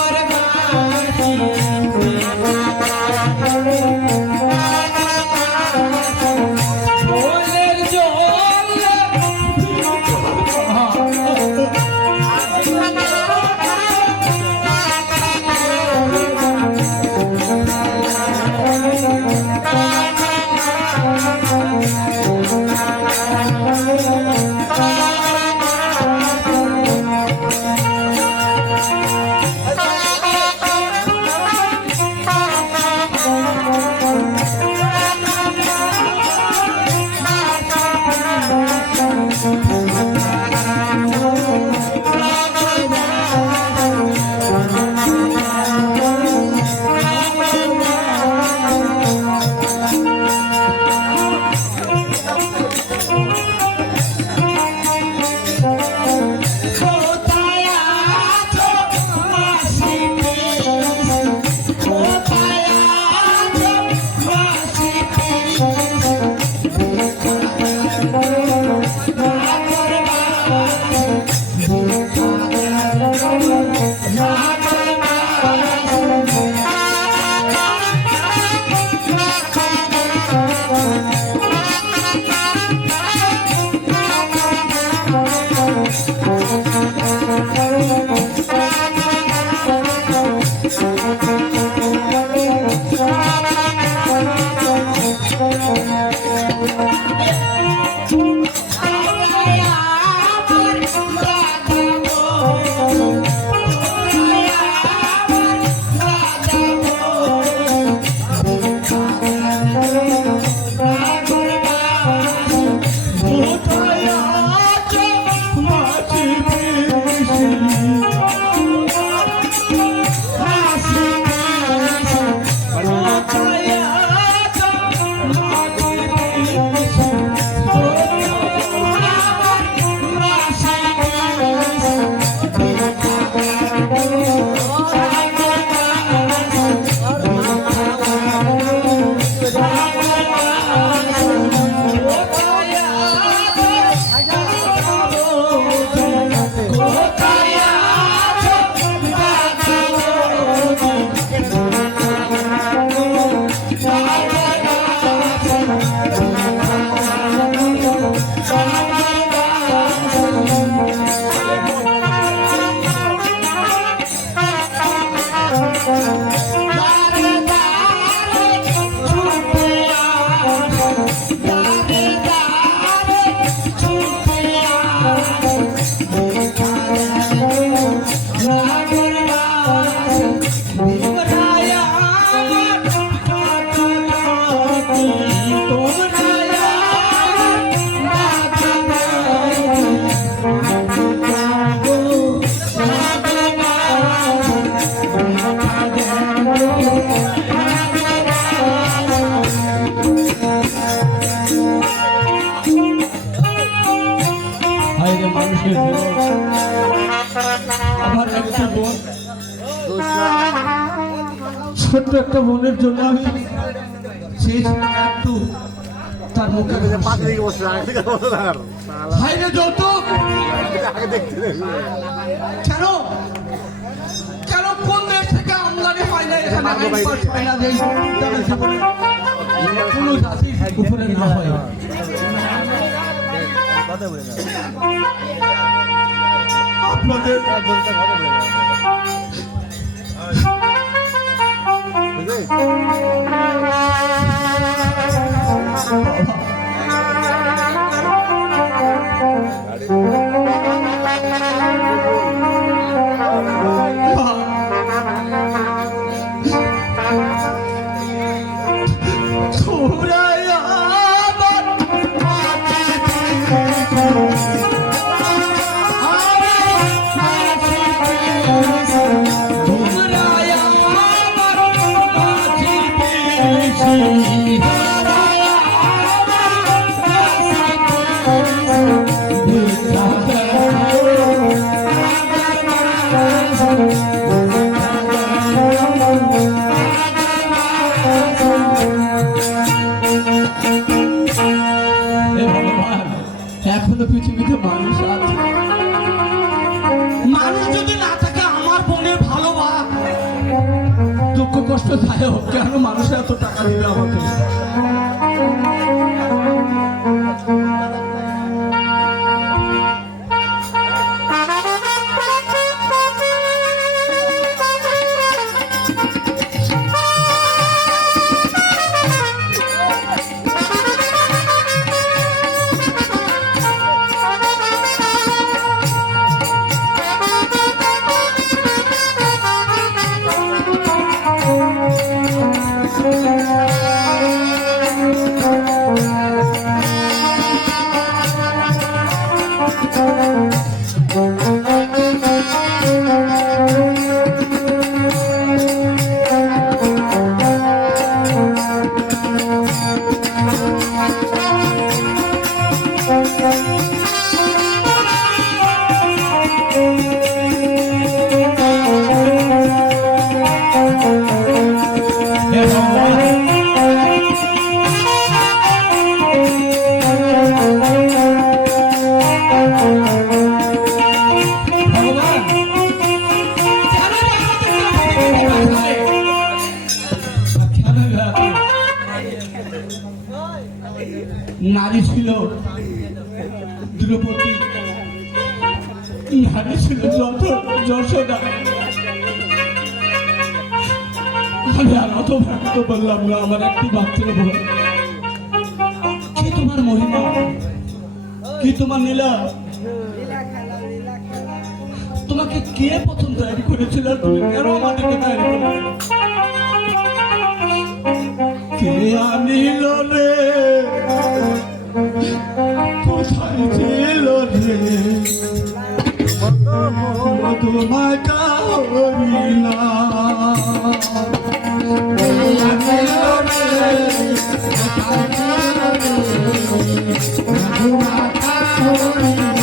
কোথায় আছো মাঝি পেয়েছি, কোথায় আছো মাঝি পেয়েছি, কোথায় আছো মাঝি পেয়েছি। ভিক্ষা দেন গো নগরবাসী, ভিক্ষা দেন গো নগরবাসী। বাইরে মানুষের জন্য আমার একটা বোন, ছোট্ট একটা বোনের জন্য আমি চেয়েছিলাম একটু তার মুখে বাইরে যৌতুক কেন কেন কোন দেশ থেকে আমদানি হয় না এখানে আইন পাস হয় না যে তারা জীবনে কোনো জাতির উপরে না হয়। আপনাদের এখনো পৃথিবীতে মানুষ আছে, মানুষ যদি না থাকে আমার বোনের ভালোবাসা দুঃখ কষ্ট যাই হোক কেন মানুষের এত টাকা দিবে আমাকে? নারী ছিল দ্রৌপদী, নারী ছিল যশোদা। আমি আর অত ব্যক্ত বললাম না, আমার একটি মাত্র বোন। কি তোমার মহিমা, কি তোমার নীলা, তোমাকে কে প্রথম তৈরি করেছিল, তুমি কেন আমাদেরকে তৈরি করলে? কে আনিল রে, কোথায় ছিল রে, মধুমাখা হরিণা। কে আনিল রে, কোথায় ছিল রে, মধুমাখা হরিণা।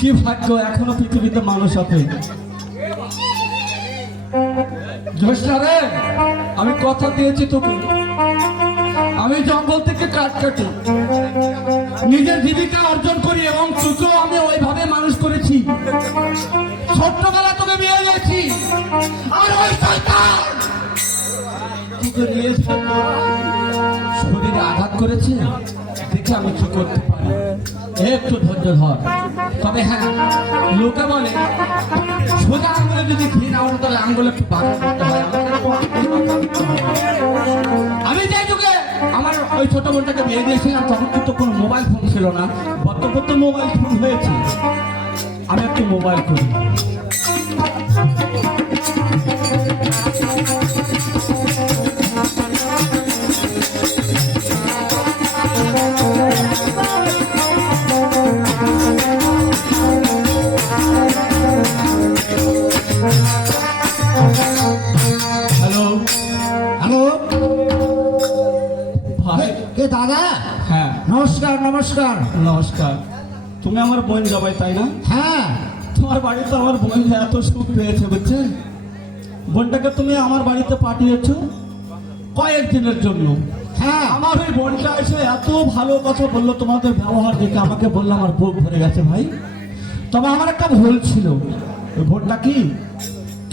কি ভাগ্য এখনো পৃথিবীতে মানুষ আছে। রে আমি কথা দিয়েছি তোকে, আমি জঙ্গল থেকে কাঠ কাটি নিজের জীবিকা অর্জন করি এবং তোকেও আমি ওইভাবে মানুষ করেছি। ছোট্টবেলা তোকে বিয়ে দিয়েছি, আর ওই শয়তান তোকে নিয়ে শরীরে আঘাত করেছে। দেখছি আমি কি করতে পারি। একটু ধৈর্য ধর। তবে হ্যাঁ, লোকে বলে সোজা আঙুলে যদি ঘি না ওঠে তাহলে আঙুলে একটু বাঁকা করতে হয়। আমি যাই যুগে আমার ওই ছোট বোনটাকে বিয়ে দিয়েছিলাম, তখন কিন্তু কোনো মোবাইল ফোন ছিল না। বর্তমান তো মোবাইল ফোন হয়েছে। আমি একটু মোবাইল করি। হ্যালো হ্যালো, ভাই। কে দাদা? হ্যাঁ নমস্কার নমস্কার। নমস্কার। তুমি আমার বোন যাবাই তাই না? হ্যাঁ, তোমার বাড়িতে আমার বোন এত সুখ পেয়েছে বুঝছে। বোনটাকে তুমি আমার বাড়িতে পাঠিয়েছো কয়েকদিনের জন্য। হ্যাঁ, আমার ওই বোনটা এসে এত ভালো কথা বললো, তোমাদের ব্যবহার দেখে আমাকে বললো আমার বুক ভরে গেছে ভাই। তবে আমার একটা ভুল ছিল। ওই বোনটা কি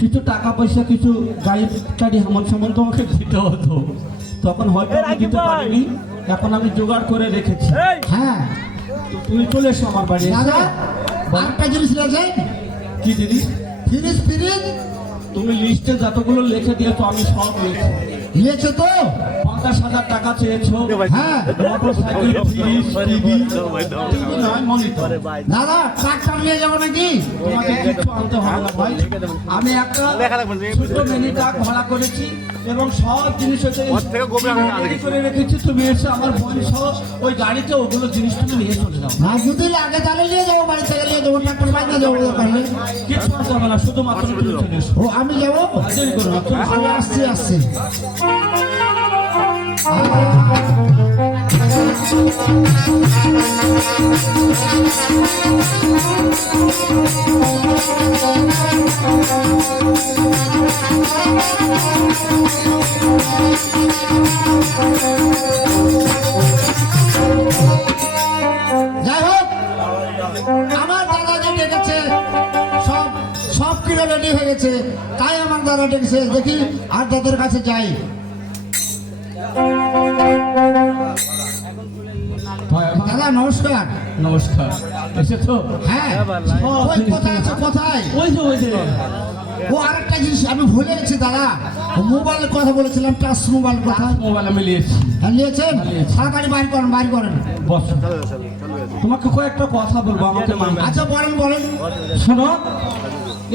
কিছু টাকা পয়সা, কিছু গাড়ি টাড়ি হামল সামল তোমাকে দিতে হতো, তখন হয়তো আমি দিতে পারিনি। এখন আমি জোগাড় করে রেখেছি। হ্যাঁ তো তুমি চলে এসো আমার বাড়ি। দাদা, আরেকটা জিনিস আছে। কি জিনিস? ফ্রিজ ফ্রিজ তুমি লিস্টে যতগুলো লিখে দিয়েছো আমি সব লিখছি। নিয়েছো তো? 50,000 টাকা চেয়েছো। হ্যাঁ মোটরসাইকেল, ফ্রিজ, টিভি নয়, মনিটর। দাদা, ট্রাক্টর নিয়ে যাবো নাকি? তোমাকে কিছু আনতে হবে না ভাই। আমি একটা ছোট্ট মিনি ট্রাক ভাড়া করেছি এবং সব জিনিস রেডি করে রেখেছি। তুমি এসে আমার বোন সহ ওই গাড়িতে ওগুলো জিনিস তুমি নিয়ে চলে যাও। না, যদি লাগে তাহলে নিয়ে যাবো, বাড়ি থেকে নিয়ে যাবো, ট্রাক্টর বাইরে যাবো তাহলে। কিছু আনতে হবে না, শুধুমাত্র তুমি চলে এসো। ও, আমি যাবো? দেরি করো না, চলে এসো। আমি আসছি আসছি। যাই হোক, আমার দাদা যে ডেকেছে সব সব কিনে রেডি হয়ে গেছে, তাই আমার দাদা ডেকেছে। দেখি আর দাদার কাছে যাই। ভাই, আমার- দাদা নমস্কার। নমস্কার। এসেছো? হ্যাঁ, সব ওই জিনিস কোথায় আছে, কোথায়? ওই যে ওই যে ও, আরেকটা জিনিস আমি ভুলে গেছি দাদা। মোবাইলের কথা বলেছিলাম, টাচ মোবাইল কথা। মোবাইল আমি নিয়েছি। হ্যাঁ, নিয়েছেন? নিয়েছি। তাড়াতাড়ি বাইর করেন, বাইর করেন। বস, তোমাকে কয়েকটা কথা বলবো, আমাকে মানবে। আচ্ছা, বলেন বলেন। শোনো,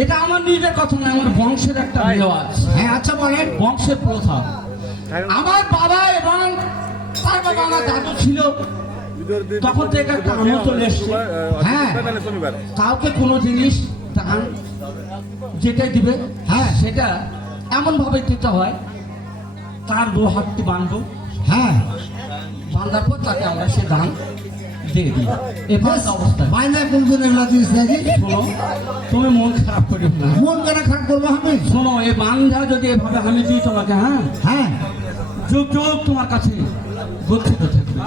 এটা আমার নিজের কথা নয়, আমার বংশের একটা রেওয়াজ, হ্যাঁ, আচ্ছা বলেন। বংশের প্রথা। আমার বাবা এবং তার বাবা, আমার দাদু ছিল, তখন থেকে একটা আমল চলে এসছে। হ্যাঁ, কাউকে কোনো জিনিস দান যেটাই দিবে, হ্যাঁ। সেটা এমন ভাবে দিতে হয়, তার দু হাতটি বাঁধবো, হ্যাঁ, বাঁধার পর তাকে আমরা সে দান দিয়ে দিই। এবার অবস্থায় বাইরে কোনদিন এগুলা দিস নাকি? শোনো, তুমি মন খারাপ করিও না। মন কেন খারাপ করবো আমি? শোনো, এই বান্ধা যদি এভাবে আমি দিই তোমাকে, হ্যাঁ, হ্যাঁ, যুগ যুগ তোমার কাছে গচ্ছিত থাকবে।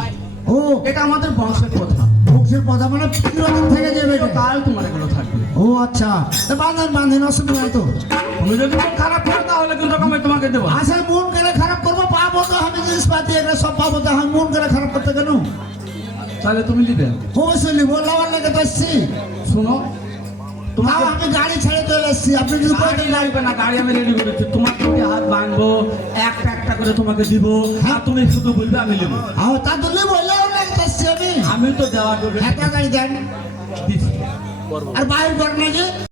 ও, এটা আমাদের বংশের কথা, বংশের কথা মানে চিরদিন থেকে যাবে এটা। কাল তোমার এগুলো থাকবে। ও আচ্ছা, তা বাঁধেন বাঁধেন, অসুবিধা নাই তো। তুমি যদি মন খারাপ করো তাহলে কিন্তু আমি তোমাকে দেবো। আচ্ছা, মন কেন খারাপ করবো? পাবো তো আমি জিনিসপাতি, এগুলো সব পাবো তো। আমি মন কেন খারাপ করতে কেন? তাহলে তুমি দিবে। অবশ্যই নিবো, লাভার লেগে তো এসছি। শোনো, তাও তোমাকে আমি গাড়ি ছেড়ে চলে এসছি, আপনি যদি গাড়ি লাগবে না, গাড়ি আমি রেডি করেছি। তোমার দুটি হাত বাঁধবো, একটা একটা করে তোমাকে দিব, আর তুমি শুধু বলবে আমি নেবো। তা তো নিবো, লাভার লেগে তো এসছি আমি। আমি তো দেওয়া করবে একটা গাড়ি দেন দিচ্ছি। আর বাইর করেন না যে।